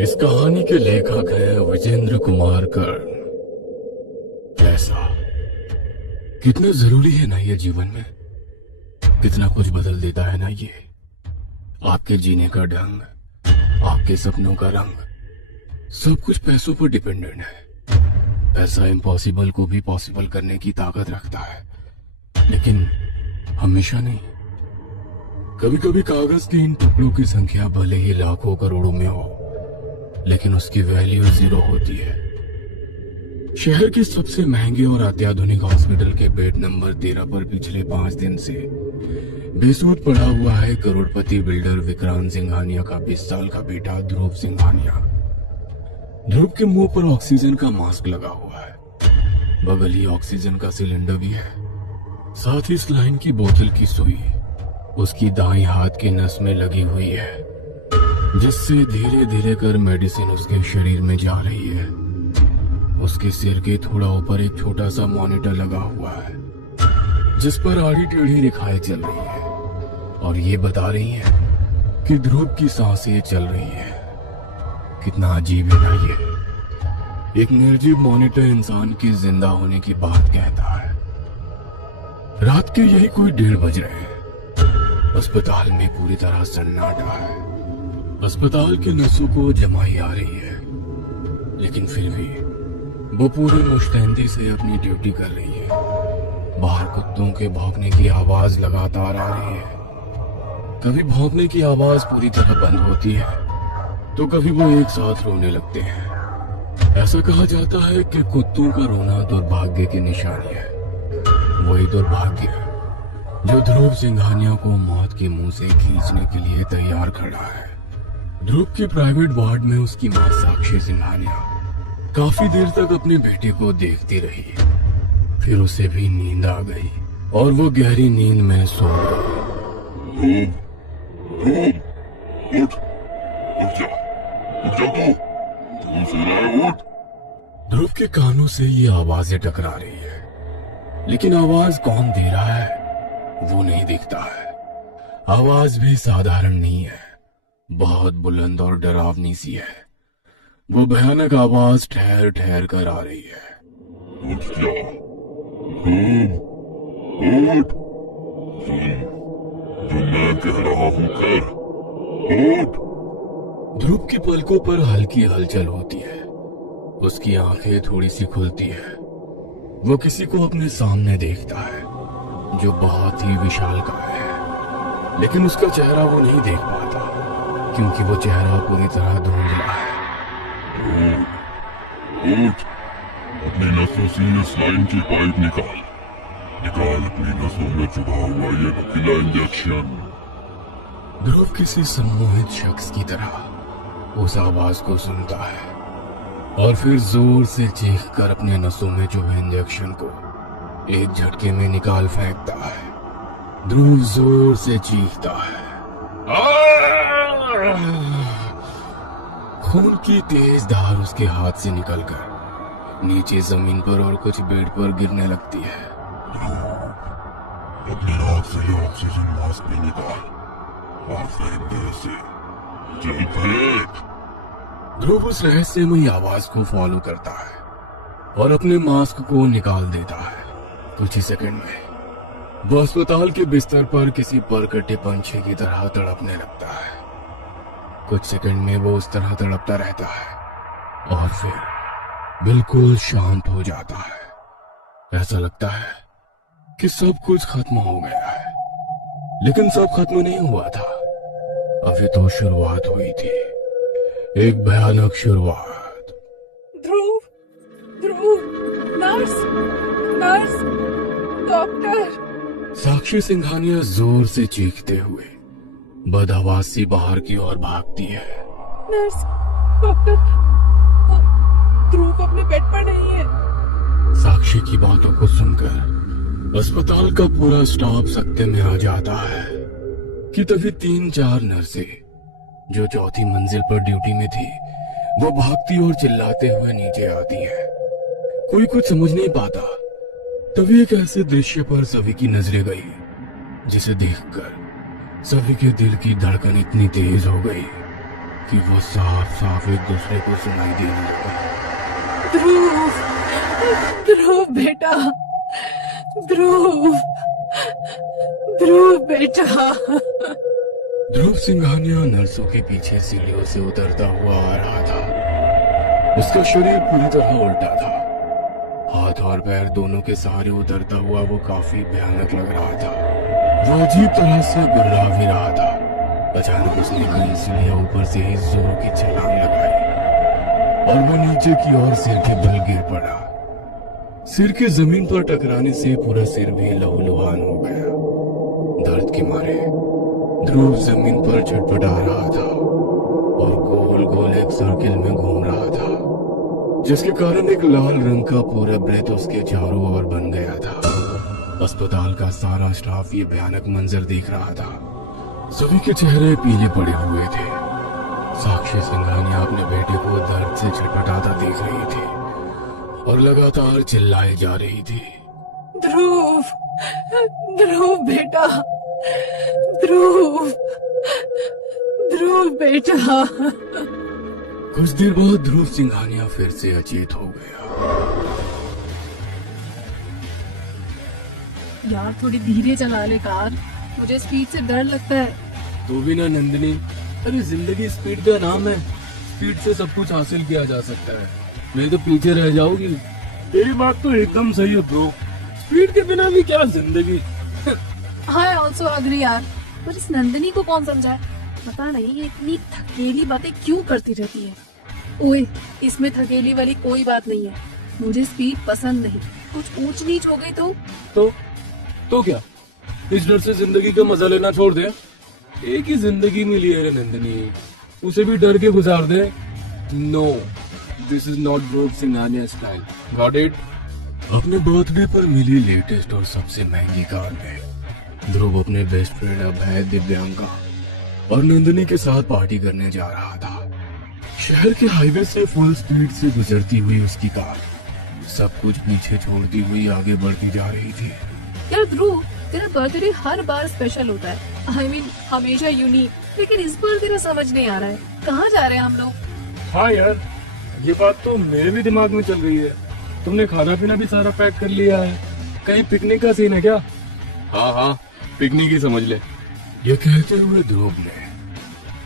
इस कहानी के लेखक हैं विजेंद्र कुमार कर्ण। पैसा कितना जरूरी है ना ये जीवन में, कितना कुछ बदल देता है ना ये। आपके जीने का ढंग, आपके सपनों का रंग, सब कुछ पैसों पर डिपेंडेंट है। पैसा इम्पॉसिबल को भी पॉसिबल करने की ताकत रखता है, लेकिन हमेशा नहीं। कभी कभी कागज के इन टुकड़ों की संख्या भले ही लाखों करोड़ों में हो, लेकिन उसकी वैल्यू जीरो होती है। शहर के सबसे महंगे और अत्याधुनिक हॉस्पिटल के बेड नंबर 13 पर पिछले 5 दिन से बेसुध पड़ा हुआ है करोड़पति बिल्डर विक्रांत सिंघानिया का 20 साल का बेटा ध्रुव सिंघानिया। ध्रुव के मुंह पर ऑक्सीजन का मास्क लगा हुआ है, बगल ही ऑक्सीजन का सिलेंडर भी है, साथ ही स्लाइन की बोतल की सुई उसकी दाईं हाथ के नस में लगी हुई है, जिससे धीरे धीरे कर मेडिसिन उसके शरीर में जा रही है। उसके सिर के थोड़ा ऊपर एक छोटा सा मॉनिटर लगा हुआ है, जिस पर आड़ी टेढ़ी रेखाएं चल रही है और ये बता रही है कि ध्रुव की सांसें चल रही है। कितना अजीब है ना ये। एक निर्जीव मॉनिटर इंसान की जिंदा होने की बात कहता है। रात के यही कोई 1:30 बज रहे हैं। अस्पताल में पूरी तरह सन्नाटा है। अस्पताल के नसों को जमाई आ रही है, लेकिन फिर भी वो पूरी मुस्तैदी से अपनी ड्यूटी कर रही है। बाहर कुत्तों के भौंकने की आवाज लगातार आ रही है। कभी भौंकने की आवाज पूरी तरह बंद होती है, तो कभी वो एक साथ रोने लगते हैं। ऐसा कहा जाता है कि कुत्तों का रोना दुर्भाग्य की निशानी है। वही दुर्भाग्य जो ध्रुव सिंघानिया को मौत के मुंह से खींचने के लिए तैयार खड़ा है। ध्रुव के प्राइवेट वार्ड में उसकी मां साक्षी सिंघानिया काफी देर तक अपने बेटे को देखती रही। फिर उसे भी नींद आ गई और वो गहरी नींद में सो गई। उठ जा, तू सो रहा है, उठ। ध्रुव के कानों से ये आवाजें टकरा रही है, लेकिन आवाज कौन दे रहा है वो नहीं दिखता है। आवाज भी साधारण नहीं है, बहुत बुलंद और डरावनी सी है। वो भयानक आवाज ठहर ठहर कर आ रही है। उठ जा, उठ। जो मैं कह रहा हूं कर, उठ। ध्रुव की पलकों पर हल्की हलचल होती है, उसकी आंखें थोड़ी सी खुलती है। वो किसी को अपने सामने देखता है जो बहुत ही विशालकाय है, लेकिन उसका चेहरा वो नहीं देख पाता, क्योंकि वो चेहरा पूरी तरह धुंधला है। उठ, अपनी नसों से इस लाइन की पाइप निकाल अपनी नसों में चुभा हुआ ये नुकीला इंजेक्शन। ध्रुव किसी सम्मोहित शख्स की तरह उस आवाज को सुनता है और फिर जोर से चीख कर अपने नसों में चुभे इंजेक्शन को एक झटके में निकाल फेंकता है। ध्रुव जोर से चीखता है। खून की तेज धार उसके हाथ से निकलकर नीचे जमीन पर और कुछ बेड पर गिरने लगती है। अपनी नाक से ये ऑक्सीजन मास्क भी निकाल और फेंक दे इसे, चल फेंक। ध्रुव उस रहस्यमयी आवाज को फॉलो करता है और अपने मास्क को निकाल देता है। कुछ ही सेकंड में वो अस्पताल के बिस्तर पर किसी परकटे पंछी की तरह तड़पने लगता है। कुछ सेकंड में वो उस तरह तड़पता रहता है और फिर बिल्कुल शांत हो जाता है। ऐसा लगता है कि सब कुछ खत्म हो गया है, लेकिन सब खत्म नहीं हुआ था। अभी तो शुरुआत हुई थी, एक भयानक शुरुआत। ध्रुव, नर्स, डॉक्टर। साक्षी सिंघानिया जोर से चीखते हुए बदहवास सी बाहर की ओर भागती है। नर्स, डॉक्टर, ध्रुव अपने बेड पर नहीं है। साक्षी की बातों को सुनकर अस्पताल का पूरा स्टाफ सकते में आ जाता है कि तभी 3-4 नर्सें जो चौथी मंजिल पर ड्यूटी में थी, वो भागती और चिल्लाते हुए नीचे आती हैं। कोई कुछ समझ नहीं पाता। तभी एक ऐसे दृश्य पर सभी की नजरें गई, जिसे देखकर सभी के दिल की धड़कन इतनी तेज हो गई कि वो साफ साफ एक दूसरे को सुनाई देने लगे। ध्रुव, ध्रुव बेटा, ध्रुव, ध्रुव बेटा। ध्रुव सिंघानिया नर्सों के पीछे सीढ़ियों से उतरता हुआ आ रहा था। उसका शरीर पूरी तरह उल्टा था। हाथ और पैर दोनों के सहारे उतरता हुआ वो काफी भयानक लग रहा था। वो अजीब तरह से गुर्रा भी रहा था। अचानक उसने कई सीढ़ियां ऊपर से ही जोरों की छलांग लगाई और वो नीचे की ओर सिर के बल गिर पड़ा। सिर के जमीन पर टकराने से पूरा सिर भी लहूलुहान हो गया। दर्द के मारे ध्रुव जमीन पर छटपटा रहा था और गोल गोल एक सर्किल में घूम रहा था, जिसके कारण एक लाल रंग का पूरा वृत्त उसके चारों ओर बन गया था। अस्पताल का सारा स्टाफ ये भयानक मंजर देख रहा था। सभी के चेहरे पीले पड़े हुए थे। साक्षी सिंघानिया अपने बेटे को दर्द से छटपटाता देख रही थी और लगातार चिल्लाई जा रही थी। ध्रुव, ध्रुव बेटा, ध्रुव, ध्रुव बेटा। कुछ देर बाद ध्रुव सिंघानिया फिर से अचेत हो गया। यार थोड़ी धीरे चला ले कार, मुझे स्पीड से डर लगता है। तो भी ना नंदिनी, अरे जिंदगी स्पीड का नाम है। स्पीड से सब कुछ हासिल किया जा सकता है, नहीं तो पीछे रह जाओगी। तेरी बात तो एकदम सही है ब्रो, स्पीड के बिना भी क्या जिंदगी। आई ऑल्सो अग्री यार, पर इस नंदिनी को कौन समझाए? पता नहीं ये इतनी थकेली बातें क्यों करती रहती है। ओए, इसमें थकेली वाली कोई बात नहीं है। मुझे स्पीड पसंद नहीं। कुछ ऊंच नीच हो गई तो क्या इस डर से जिंदगी का मजा लेना छोड़ दे? एक ही जिंदगी मिली है रे नंदिनी, उसे भी डर के गुजार दे। No, this is not Dhruv Singhania style, got it? अपने बर्थडे पर मिली लेटेस्ट और सबसे महंगी कार में ध्रुव अपने बेस्ट फ्रेंड अभय, दिव्यांका और नंदिनी के साथ पार्टी करने जा रहा था। शहर के हाईवे से फुल स्पीड से गुजरती हुई उसकी कार सब कुछ पीछे छोड़ती हुई आगे बढ़ती जा रही थी। यार ध्रुव, तेरा बर्थडे हर बार स्पेशल होता है। आई मीन हमेशा यूनिक, लेकिन इस बार तेरा समझ नहीं आ रहा है। कहाँ जा रहे हैं हम लोग? हाँ यार, ये बात तो मेरे भी दिमाग में चल रही है। तुमने खाना पीना भी सारा पैक कर लिया है? कहीं पिकनिक का सीन है क्या? हाँ, पिकनिक ही समझ ले। ये कहते हुए ध्रुव ने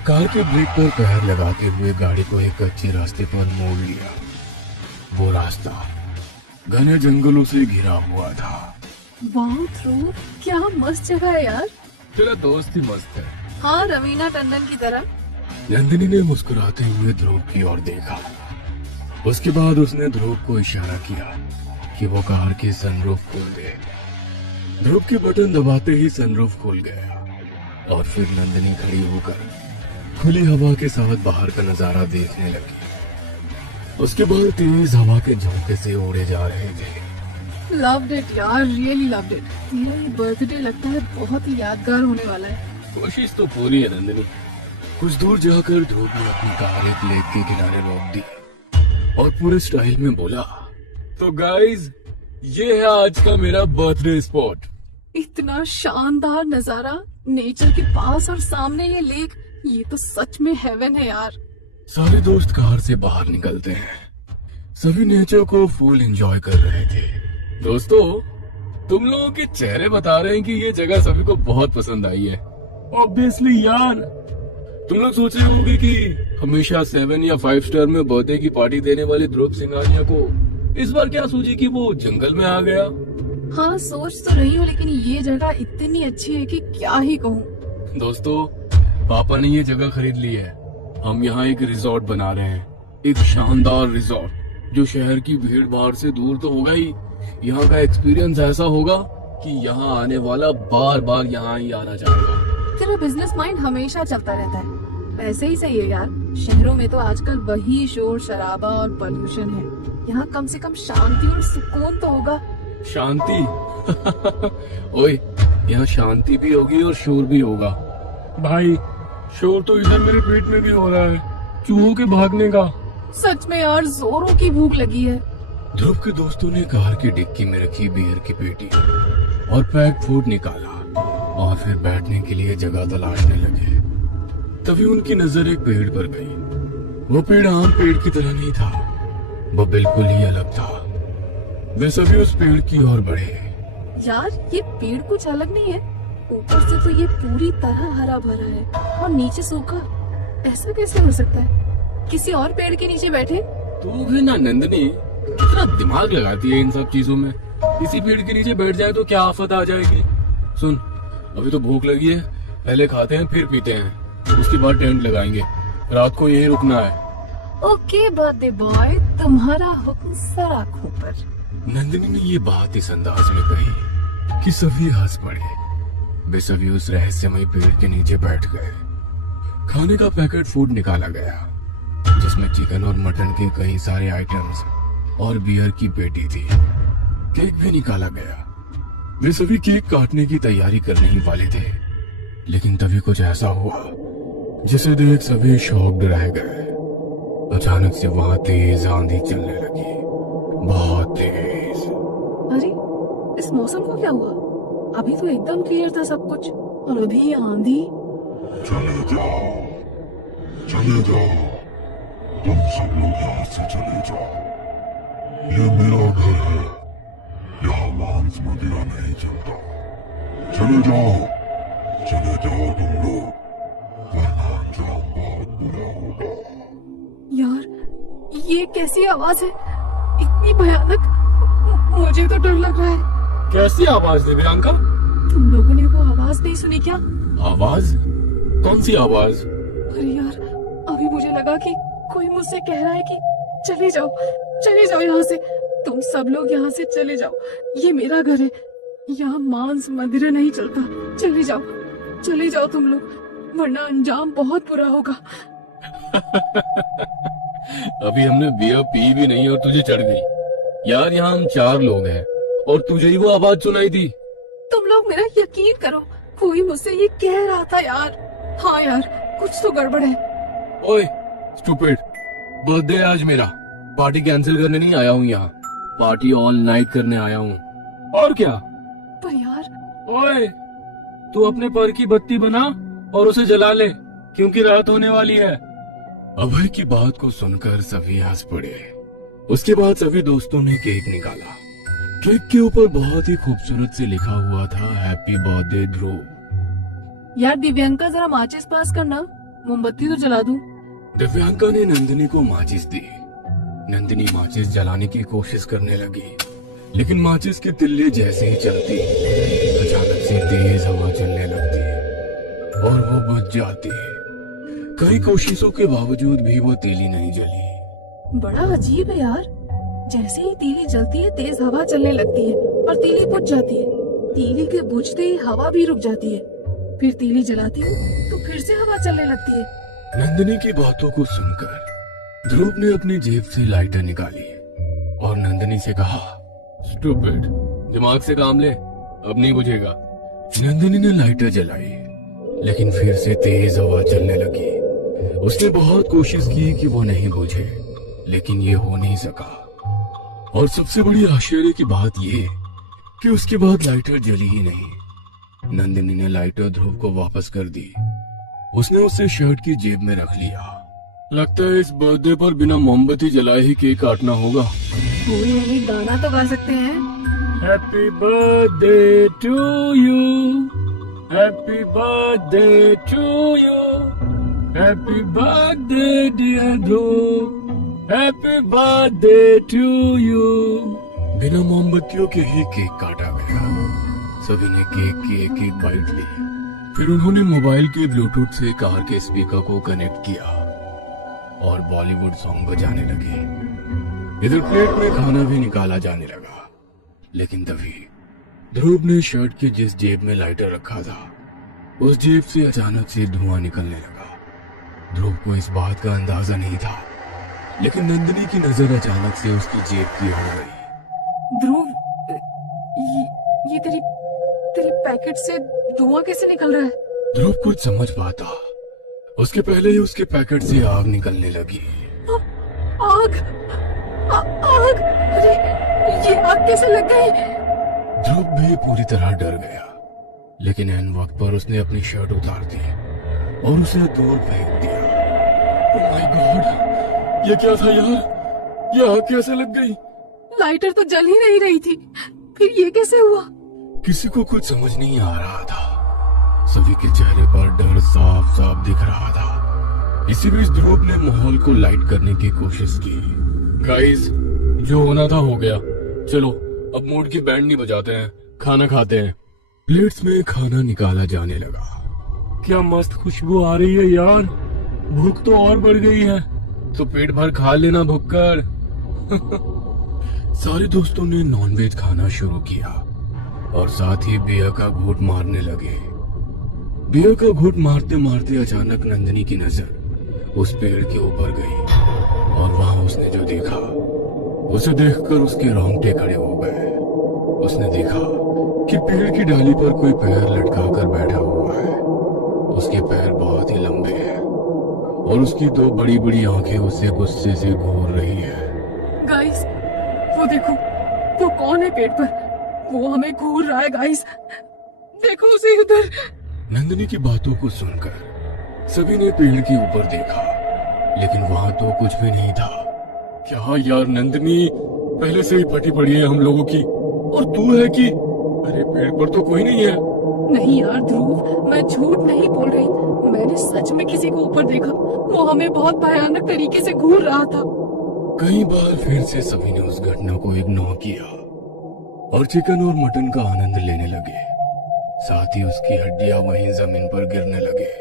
कार के ब्रेक पर पैर लगाते हुए गाड़ी को एक कच्चे रास्ते पर मोड़ लिया। वो रास्ता घने जंगलों से घिरा हुआ था। वाह ध्रुव, क्या मस्त जगह है यार। तेरा दोस्त ही मस्त है। हाँ, रवीना टंडन की तरह। नंदिनी ने मुस्कुराते हुए ध्रुव की ओर देखा। उसके बाद उसने ध्रुव को इशारा किया कि वो कार की सनरूफ खोल दे। ध्रुव के बटन दबाते ही सनरूफ खुल गया और फिर नंदिनी खड़ी होकर खुली हवा के साथ बाहर का नजारा देखने लगी। उसके बाद तेज हवा के झोंके से उड़े जा रहे थे। लव्ड इट यार, रियली लव्ड इट। तेरा ये बर्थडे लगता है बहुत ही यादगार होने वाला है। कोशिश तो पूरी है नंदिनी। कुछ दूर जाकर ध्रुव ने अपनी कार एक लेक के किनारे रोक दी और पूरे स्टाइल में बोला, तो गाइज, ये है आज का मेरा बर्थडे स्पॉट। इतना शानदार नजारा, नेचर के पास और सामने ये लेक, ये तो सच में हेवन है यार। सारे दोस्त कार से बाहर निकलते हैं। सभी नेचर को फुल एंजॉय कर रहे थे। दोस्तों, तुम लोगों के चेहरे बता रहे हैं कि ये जगह सभी को बहुत पसंद आई है। ऑब्वियसली यार, तुम लोग सोच रहे होंगे कि हमेशा 7 या 5 स्टार में बर्थडे की पार्टी देने वाले ध्रुव सिंघानिया को इस बार क्या सूझी कि वो जंगल में आ गया। हाँ, सोच तो रही हूँ, लेकिन ये जगह इतनी अच्छी है कि क्या ही कहूँ। दोस्तों, पापा ने ये जगह खरीद ली है। हम यहाँ एक रिजॉर्ट बना रहे हैं, एक शानदार रिजॉर्ट जो शहर की भीड़ भाड़ से दूर तो होगा ही, यहाँ का एक्सपीरियंस ऐसा होगा कि यहाँ आने वाला बार बार यहाँ ही आना चाहेगा। तेरा बिजनेस माइंड हमेशा चलता रहता है। ऐसे ही सही है यार। शहरों में तो आजकल वही शोर शराबा और पोल्यूशन है। यहाँ कम से कम शांति और सुकून तो होगा। शांति? ओए, यहाँ शांति भी होगी और शोर भी होगा। भाई, शोर तो इधर मेरे पेट में भी हो रहा है, चूहों के भागने का। सच में यार, जोरों की भूख लगी है। ध्रुव के दोस्तों ने कार की डिक्की में रखी बियर की पेटी और पैक फूड निकाला और फिर बैठने के लिए जगह तलाशने लगे। तभी उनकी नजर एक पेड़ पर गई। वो पेड़ आम पेड़ की तरह नहीं था, वो बिल्कुल ही अलग था। वे सभी उस पेड़ की ओर बढ़े। यार ये पेड़ कुछ अलग नहीं है, ऊपर से तो ये पूरी तरह हरा भरा है और नीचे सूखा। ऐसा कैसे हो सकता है? किसी और पेड़ के नीचे बैठे? तो भी ना नंदनी, कितना दिमाग लगाती है इन सब चीजों में। किसी पेड़ के नीचे बैठ जाए तो क्या आफत आ जाएगी। सुन, अभी तो भूख लगी है, पहले खाते हैं फिर पीते हैं, उसके बाद टेंट लगाएंगे। रात को यहीं रुकना है। ओके बर्थडे बॉय, तुम्हारा हुक्म सर आंखों पर। नंदिनी ने ये बात इस अंदाज में कही कि सभी हंस पड़े। वे सभी उस रहस्यमय पेड़ के नीचे बैठ गए। खाने का पैकेट फूड निकाला गया, जिसमें चिकन और मटन के कई सारे आइटम्स और बियर की पेटी थी। केक भी निकाला गया। वे सभी केक काटने की तैयारी करने ही वाले थे, लेकिन तभी कुछ ऐसा हुआ जिसे देख सभी शॉक्ड रह गए। अचानक से वहां तेज आंधी चलने लगी, बहुत तेज। अरे इस मौसम को क्या हुआ? अभी तो एकदम क्लियर था सब कुछ, और अभी आंधी। चले जाओ, चले जाओ, तुम सब लोग यहाँ से चले जाओ। ये मेरा घर है, यहाँ मांस मदिरा नहीं चलता। चले जाओ, चले जाओ तुम लोग, वरना अंजाम बहुत बुरा होगा। यार ये कैसी आवाज है, इतनी भयानक। मुझे तो डर लग रहा है। कैसी आवाज दिव्यांका? तुम लोगों ने वो आवाज नहीं सुनी क्या? आवाज? कौन सी आवाज? अरे यार, अभी मुझे लगा कि कोई मुझसे कह रहा है कि चले जाओ, चले जाओ यहाँ से। तुम सब लोग यहाँ से चले जाओ, ये मेरा घर है, यहाँ मांस मदिरा नहीं चलता। चले जाओ, चले जाओ तुम लोग, वरना अंजाम बहुत बुरा होगा। अभी हमने बियर पी भी नहीं और तुझे चढ़ गई। यार यहाँ हम 4 लोग हैं और तुझे ही वो आवाज सुनाई दी। तुम लोग मेरा यकीन करो, कोई मुझसे ये कह रहा था यार। हाँ यार, कुछ तो गड़बड़ है। ओए स्टूपिड, बर्थडे आज मेरा, पार्टी कैंसिल करने नहीं आया हूँ यहाँ, पार्टी ऑल नाइट करने आया हूँ। और क्या? पर यार। ओए, तू अपने पर की बत्ती बना और उसे जला ले, क्योंकि रात होने वाली है। अभय की बात को सुनकर सभी हंस पड़े। उसके बाद सभी दोस्तों ने केक निकाला। केक के ऊपर बहुत ही खूबसूरत से लिखा हुआ था, हैप्पी बर्थडे ध्रुव। यार दिव्यांका, जरा माचिस पास करना, मोमबत्ती तो जला दूं। दिव्यांका ने नंदिनी को माचिस दी। नंदिनी माचिस जलाने की कोशिश करने लगी, लेकिन माचिस की तिल्ली जैसे ही चलती, अचानक से तेज हवा चलने लगती और वो बुझ जाती। कई कोशिशों के बावजूद भी वो तीली नहीं जली। बड़ा अजीब है यार, जैसे ही तीली जलती है तेज हवा चलने लगती है और तीली बुझ जाती है। तीली के बुझते ही हवा भी रुक जाती है, फिर तीली जलाती हूँ तो फिर से हवा चलने लगती है। नंदिनी की बातों को सुनकर ध्रुव ने अपनी जेब से लाइटर निकाली और नंदिनी से कहा, स्टूपिड, दिमाग से काम ले, अब नहीं बुझेगा। नंदिनी ने लाइटर जलाई, लेकिन फिर से तेज हवा चलने लगी। उसने बहुत कोशिश की कि वो नहीं बुझे, लेकिन ये हो नहीं सका। और सबसे बड़ी आश्चर्य की बात ये कि उसके बाद लाइटर जली ही नहीं। नंदिनी ने लाइटर ध्रुव को वापस कर दी। उसने उसे शर्ट की जेब में रख लिया। लगता है इस बर्थडे पर बिना मोमबत्ती जलाए ही केक काटना होगा। कोई एक गाना तो गा सकते हैं। Happy birthday to you, happy birthday to you, happy birthday dear Dhruv, happy birthday to you. बिना मोमबत्तियों के ही केक काटा गया। सभी ने केक की एक एक बाइट ली। फिर उन्होंने मोबाइल के ब्लूटूथ से कार के स्पीकर को कनेक्ट किया और बॉलीवुड सॉन्ग बजाने लगे। इधर प्लेट में खाना भी निकाला जाने लगा, लेकिन तभी ध्रुव ने शर्ट की जिस जेब में लाइटर रखा था, उस जेब से अचानक से धुआं निकलने लगा। ध्रुव को इस बात का अंदाजा नहीं था, लेकिन नंदिनी की नजर अचानक से उसकी जेब की हो गई। ध्रुव, ये तेरी पैकेट से धुआं कैसे निकल रहा है? ध्रुव कुछ समझ पाता उसके पहले ही उसके पैकेट से आग निकलने लगी। आग? आग? अरे ये आग कैसे लग गई? ध्रुव भी पूरी तरह डर गया, लेकिन एन वक्त पर उसने अपनी शर्ट उतार दी। और उसे दूर फेंक दिया। ओह माय गॉड, ये क्या था यार? ये आग कैसे लग गई? लाइटर तो जल ही नहीं रही थी, फिर ये कैसे हुआ? किसी को कुछ समझ नहीं आ रहा था। सभी के चेहरे पर डर साफ साफ दिख रहा था। इसी बीच ध्रुव ने माहौल को लाइट करने की कोशिश की। गाइस, जो होना था हो गया। चलो अब मूड की बैंड नहीं बजाते हैं, खाना खाते हैं। प्लेट्स में खाना निकाला जाने लगा। क्या मस्त खुशबू आ रही है यार। भूख तो और बढ़ गई है, तो पेट भर खा लेना भुक्कर। सारे दोस्तों ने नॉनवेज खाना शुरू किया और साथ ही बियर का घूंट मारने लगे। बियर का घूंट मारते मारते अचानक नंदिनी की नजर उस पेड़ के ऊपर गई और वहां उसने जो देखा, उसे देखकर उसके रोंगटे खड़े हो गए। उसने देखा कि पेड़ की डाली पर कोई पैर लटका कर बैठा हुआ है। उसके पैर बहुत ही लंबे हैं और उसकी दो बड़ी बड़ी आंखें उसे गुस्से से घूर रही है। गाइस, वो देखो, वो कौन है पेड़ पर? वो हमें घूर रहा है गाइस, देखो उसे उधर। नंदिनी की बातों को सुनकर सभी ने पेड़ के ऊपर देखा, लेकिन वहां तो कुछ भी नहीं था। क्या यार नंदिनी, पहले से ही फटी पड़ी है हम लोगों की, और तू है कि अरे पेड़ पर तो कोई नहीं है। नहीं यार ध्रुव, मैं झूठ नहीं बोल रही, मैंने सच में किसी को ऊपर देखा। वो हमें बहुत भयानक तरीके से घूर रहा था। कई बार फिर से सभी ने उस घटना को इग्नोर किया और चिकन और मटन का आनंद लेने लगे। साथ ही उसकी हड्डियां वहीं जमीन पर गिरने लगे।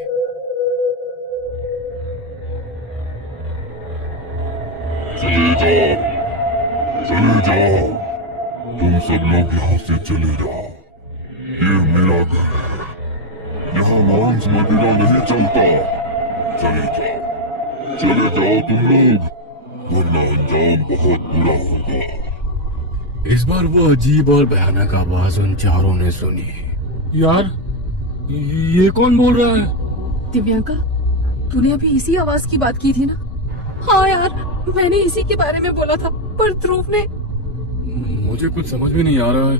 चले जाओ, तुम सब लोग यहाँ से चले जाओ। ये मेरा घर है, यहाँ मांस मदिरा नहीं चलता। चले जाओ तुम लोग, वरना अंजाम बहुत बुरा होगा। इस बार वो अजीब और भयानक आवाज उन चारों ने सुनी। यार, ये कौन बोल रहा है? दिव्यांका, तूने अभी इसी आवाज की बात की थी ना? हाँ यार, मैंने इसी के बारे में बोला था, पर ध्रुव ने। मुझे कुछ समझ में नहीं आ रहा है।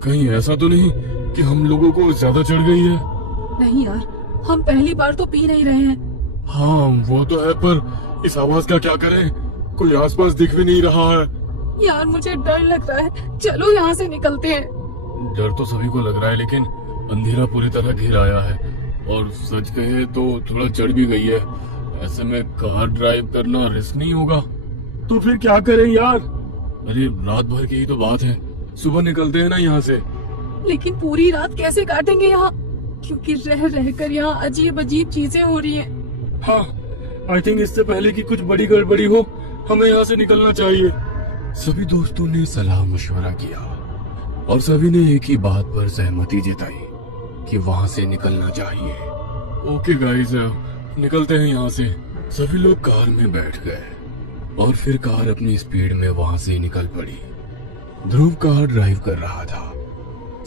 कहीं ऐसा तो नहीं कि हम लोगों को ज्यादा चढ़ गई है? नहीं यार, हम पहली बार तो पी नहीं रहे हैं। हाँ वो तो है, पर इस आवाज का क्या करें? कोई आसपास दिख भी नहीं रहा है। यार मुझे डर लग रहा है, चलो यहाँ से निकलते हैं। डर तो सभी को लग रहा है, लेकिन अंधेरा पूरी तरह घिर आया है और सच कहे तो थोड़ा चढ़ भी गई है। ऐसे में कार ड्राइव करना रिस्क नहीं होगा। तो फिर क्या करें यार? अरे रात भर की ही तो बात है, सुबह निकलते हैं ना यहाँ से। लेकिन पूरी रात कैसे काटेंगे यहाँ? क्योंकि रह रहकर यहाँ अजीब अजीब चीजें हो रही हैं। हाँ, आई थिंक इससे पहले कि कुछ बड़ी गड़बड़ी हो, हमें यहाँ से निकलना चाहिए। सभी दोस्तों ने सलाह मशवरा किया और सभी ने एक ही बात पर सहमति जताई कि वहाँ से निकलना चाहिए। ओके गाइस, निकलते हैं यहाँ से। सभी लोग कार में बैठ गए और फिर कार अपनी स्पीड में वहाँ से निकल पड़ी। ध्रुव कार ड्राइव कर रहा था।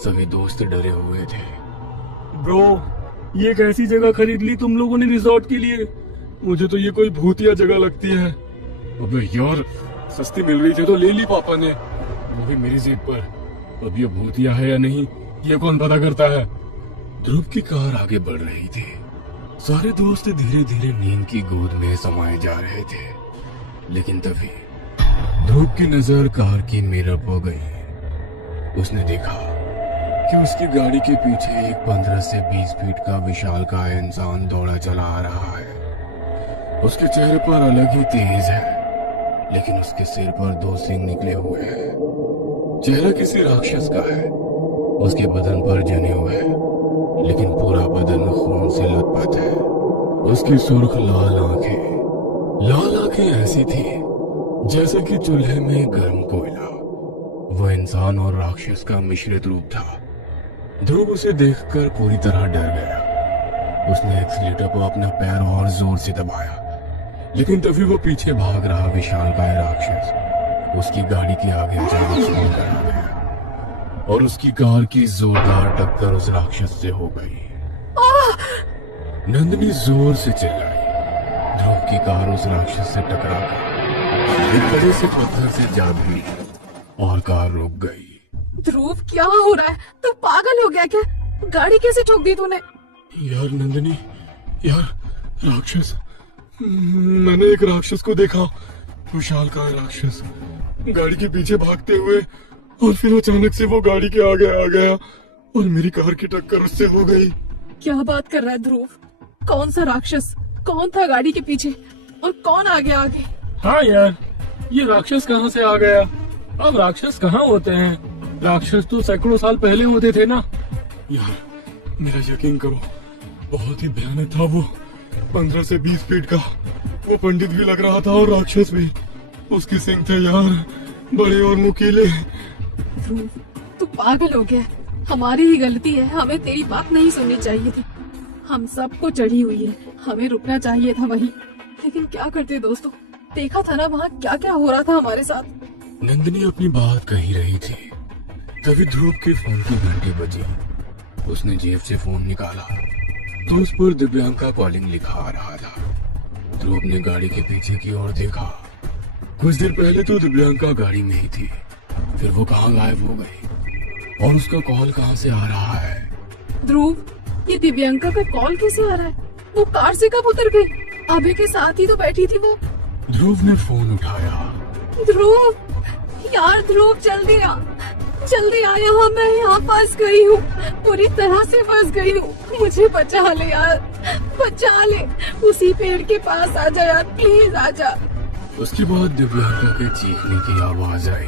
सभी दोस्त डरे हुए थे। ब्रो, ये कैसी जगह खरीद ली तुम लोगों ने रिजॉर्ट के लिए? मुझे तो ये कोई भूतिया जगह लगती है। अबे यार, सस्ती मिल रही थी तो ले ली पापा ने, वो भी मेरी जेब पर। अब ये भूतिया है या नहीं, ये कौन पता करता है? ध्रुव की कार आगे बढ़ रही थी। सारे दोस्त धीरे धीरे नींद की गोद में समाये जा रहे थे, लेकिन तभी ध्रुव की नजर कार की मिरर पर गई। उसने देखा कि उसकी गाड़ी के पीछे एक 15 से 20 फीट का विशालकाय इंसान दौड़ा चला आ रहा है। उसके चेहरे पर अलग ही तेज है, लेकिन उसके सिर पर 2 सींग निकले हुए हैं। चेहरा किसी राक्षस का है। उसके बदन पर जने हुए हैं, लेकिन पूरा बदन खून से लथपथ है। उसकी सुर्ख लाल आंखें ऐसी थी जैसे कि चूल्हे में गर्म कोयला। वह इंसान और राक्षस का मिश्रित रूप था। ध्रुव उसे देखकर पूरी तरह डर गया। उसने एक्सीलेटर पर अपना पैर और जोर से दबाया, लेकिन तभी वो पीछे भाग रहा विशालकाय राक्षस उसकी गाड़ी के आगे अचानक स्लो कर गया और उसकी कार की जोरदार टक्कर उस राक्षस से हो गई। नंदिनी जोर से चिल्लाई। ध्रुव की कार उस राक्षस से टकरा गई, एक बड़े से पत्थर से जा भिड़ी और कार रुक गई। ध्रुव, क्या हो रहा है? तू पागल हो गया क्या? गाड़ी कैसे ठोक दी तूने? यार नंदिनी, यार, राक्षस। मैंने एक राक्षस को देखा, विशालकाय राक्षस, गाड़ी के पीछे भागते हुए, और फिर अचानक से वो गाड़ी के आगे आ गया और मेरी कार की टक्कर उससे हो गई। क्या बात कर रहा है ध्रुव? कौन सा राक्षस? कौन था गाड़ी के पीछे और कौन आ गया आगे? हाँ यार, ये राक्षस कहाँ से आ गया? अब राक्षस कहाँ होते हैं? राक्षस तो सैकड़ों साल पहले होते थे ना। यार, मेरा यकीन करो, बहुत ही भयानक था वो। 15 से 20 फीट का वो पंडित भी लग रहा था और राक्षस भी। उसके सिंग थे यार, बड़े और नुकीले। ध्रुव, तू पागल हो गया। हमारी ही गलती है, हमें तेरी बात नहीं सुननी चाहिए थी। हम सबको चढ़ी हुई है, हमें रुकना चाहिए था वहीं। लेकिन क्या करते दोस्तों, देखा था ना वहाँ क्या क्या हो रहा था हमारे साथ। नंदिनी अपनी बात कह ही रही थी, तभी ध्रुव के फोन की घंटी बजी। उसने जेब से फोन निकाला तो उस पर दिव्यांका कॉलिंग लिखा आ रहा था। ध्रुव ने गाड़ी के पीछे की ओर देखा। कुछ देर पहले तो दिव्यांका गाड़ी में ही थी, फिर वो कहाँ गायब हो गई और उसका कॉल कहाँ से आ रहा है? ध्रुव, ये दिव्यांका का कॉल कैसे आ रहा है? वो कार से कब उतर गई? अभय के साथ ही तो बैठी थी वो। ध्रुव ने फोन उठाया। ध्रुव, यार ध्रुव, जल्दी आ, जल्दी आ यहाँ। मैं यहाँ फंस गई हूँ, पूरी तरह से फंस गई हूँ। मुझे बचा ले यार, बचा ले। उसी पेड़ के पास आ जा यार, प्लीज आ जा। उसके बाद दिव्यांका के चीखने की आवाज आई।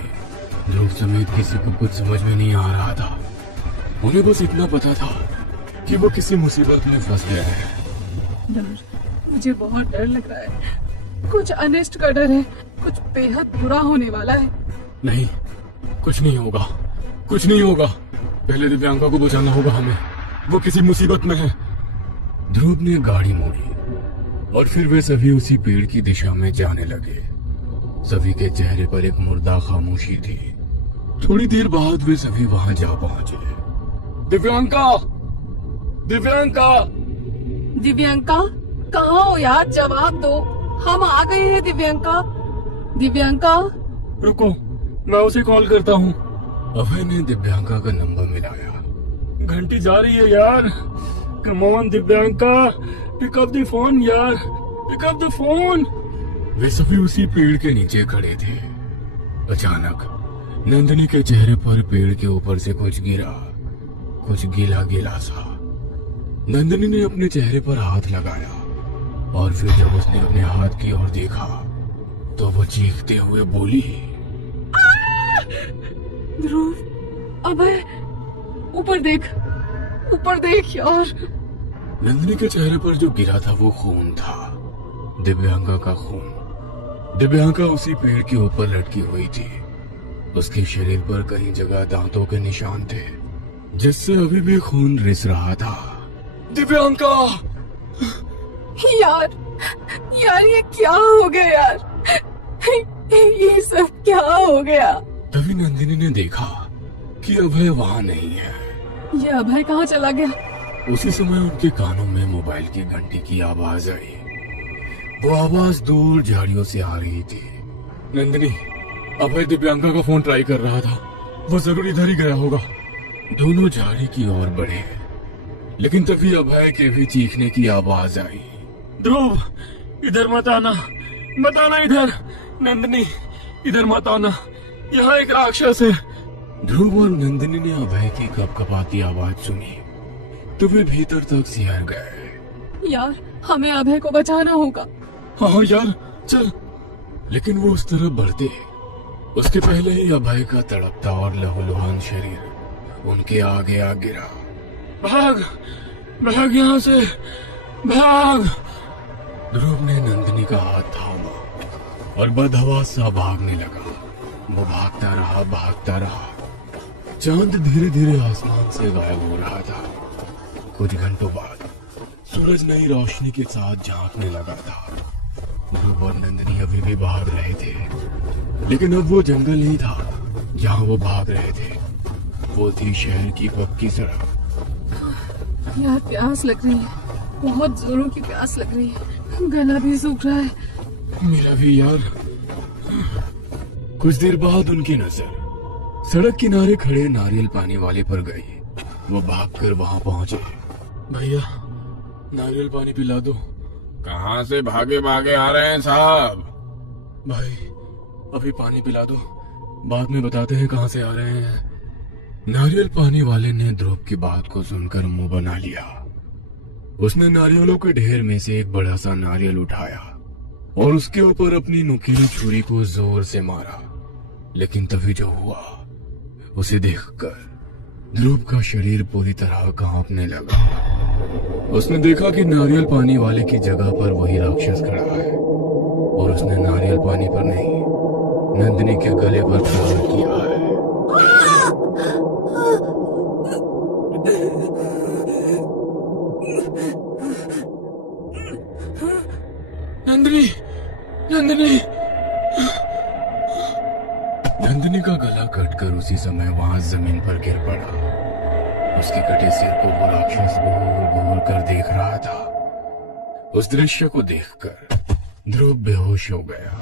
ध्रुव समेत किसी को कुछ समझ में नहीं आ रहा था। उन्हें बस इतना पता था कि वो किसी मुसीबत में फंस गया है। डर, मुझे बहुत डर लग रहा है। कुछ अनिष्ट का डर है, कुछ बेहद बुरा होने वाला है। नहीं, कुछ नहीं होगा, कुछ नहीं होगा। पहले दिव्यांका को बचाना होगा हमें, वो किसी मुसीबत में है। ध्रुव ने गाड़ी मोड़ी और फिर वे सभी उसी पेड़ की दिशा में जाने लगे। सभी के चेहरे पर एक मुर्दा खामोशी थी। थोड़ी देर बाद वे सभी वहां जा पहुंचे। दिव्यांका, दिव्यांका, दिव्यांका, कहाँ हो यार? जवाब दो, हम आ गए हैं। दिव्यांका, दिव्यांका। रुको, मैं उसे कॉल करता हूँ। अभय ने दिव्यांका का नंबर मिलाया। घंटी जा रही है यार। Come on Divyanka, pick up the phone यार, पिक अप द फोन। वे सभी उसी पेड़ के नीचे खड़े थे। अचानक नंदिनी के चेहरे पर पेड़ के ऊपर से कुछ गिरा, कुछ गीला गीला सा। नंदिनी ने अपने चेहरे पर हाथ लगाया और फिर जब उसने अपने हाथ की ओर देखा तो वो चीखते हुए बोली, ध्रुव, अभय, ऊपर देख, ऊपर देख यार। नंदिनी के चेहरे पर जो गिरा था वो खून था, दिव्यांका का खून। दिव्यांका उसी पेड़ के ऊपर लटकी हुई थी। उसके शरीर पर कई जगह दांतों के निशान थे, जिससे अभी भी खून रिस रहा था। दिव्यांका! यार, यार ये क्या हो गया यार? ये सब क्या हो गया? तभी नंदिनी ने देखा कि अभय वहाँ नहीं है। ये अभय कहाँ चला गया? उसी समय उनके कानों में मोबाइल की घंटी की आवाज आई। वो आवाज दूर झाड़ियों से आ रही थी। नंदिनी, अभय दिव्यांका का फोन ट्राई कर रहा था, वो जरूर इधर ही गया होगा। दोनों झाड़ी की ओर बढ़े, लेकिन तभी अभय के भी चीखने की आवाज आई। ध्रुव, इधर मत आना, मत आना इधर। नंदिनी, इधर मत आना, यहाँ एक राक्षस है। ध्रुव और नंदिनी ने अभय की कपकपाती आवाज सुनी तो वे भीतर तक सिहर गए। यार, हमें अभय को बचाना होगा। हाँ यार, चल। लेकिन वो उस तरफ बढ़ते, उसके पहले ही अभय का तड़पता और लहूलुहान शरीर उनके आगे आ गिरा। भाग, भाग यहाँ से, भाग! ध्रुव ने नंदिनी का हाथ थामा और बदहवास सा भागने लगा। वो भागता रहा, भागता रहा। चांद धीरे धीरे आसमान से गायब हो रहा था। कुछ घंटों बाद सूरज नई रोशनी के साथ झांकने लगा था। ध्रुव और नंदिनी अभी भी भाग रहे थे, लेकिन अब वो जंगल नहीं था जहाँ वो भाग रहे थे। वो थी शहर की पक्की सड़क। यार, प्यास लग रही है, बहुत जोरों की प्यास लग रही है। गला भी सूख रहा है। मेरा भी यार। कुछ देर बाद उनकी नजर सड़क किनारे खड़े नारियल पानी वाले पर गई। वो भागकर वहां पहुंचे। भैया, नारियल पानी पिला दो। कहाँ से भागे भागे आ रहे हैं साहब? भाई अभी पानी पिला दो, बाद में बताते हैं कहाँ से आ रहे हैं। नारियल पानी वाले ने ध्रुव की बात को सुनकर मुंह बना लिया। उसने नारियलों के ढेर में से एक बड़ा सा नारियल उठाया और उसके ऊपर अपनी नुकीली छुरी को जोर से मारा। लेकिन तभी जो हुआ उसे देखकर ध्रुव का शरीर पूरी तरह कांपने लगा। उसने देखा कि नारियल पानी वाले की जगह पर वही राक्षस खड़ा है और उसने नारियल पानी पर नहीं, नंदिनी के गले पर प्रहार किया है। नंदिनी, नंदिनी, नंदिनी का गला कटकर उसी समय वहां जमीन पर गिर पड़ा। उसके कटे सिर को वो राक्षस घूर घूर कर देख रहा था। उस दृश्य को देखकर ध्रुव बेहोश हो गया।